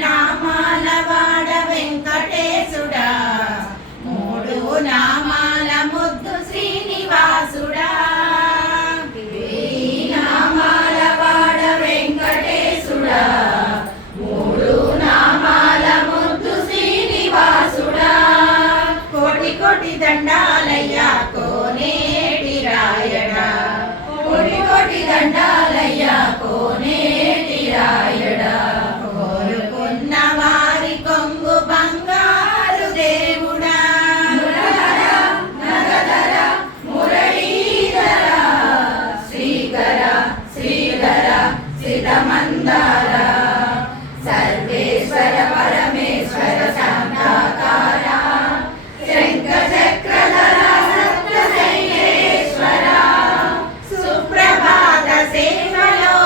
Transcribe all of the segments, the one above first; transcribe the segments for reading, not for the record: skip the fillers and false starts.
నామాల వాడ వెంకటేశుడా, మూడు నామాల ముద్దు శ్రీనివాసుడా. నామాల వాడ వెంకటేశుడా, మూడు నామాల ముద్దు శ్రీనివాసుడా. కోటి కోటి దండాలయ్యా కోనేటి రాయడా, కోటి కోటి దండాలయ్యా కోనేటి రాయడా. కోరుకున్న వారి కొంగు బంగారు దేవుడా, నగధర మురళీధర శ్రీకర శ్రీధర సిద్ధమందార సర్వేశ్వర పరమేశ్వర శాంతాకార శంఖ చక్రధర సప్తశైలేశ్వర. సుప్రభాత సేవలో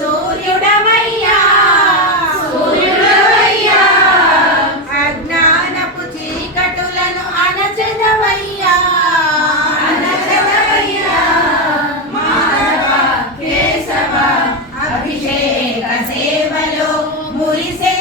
సూర్యుడవయ్యా, సూర్యుడవయ్యా. అజ్ఞానపు చీకటులను అణచెదవయ్యా, అణచెదవయ్యా. మాధవ కేశవ అభిషేక సేవలో మురిసే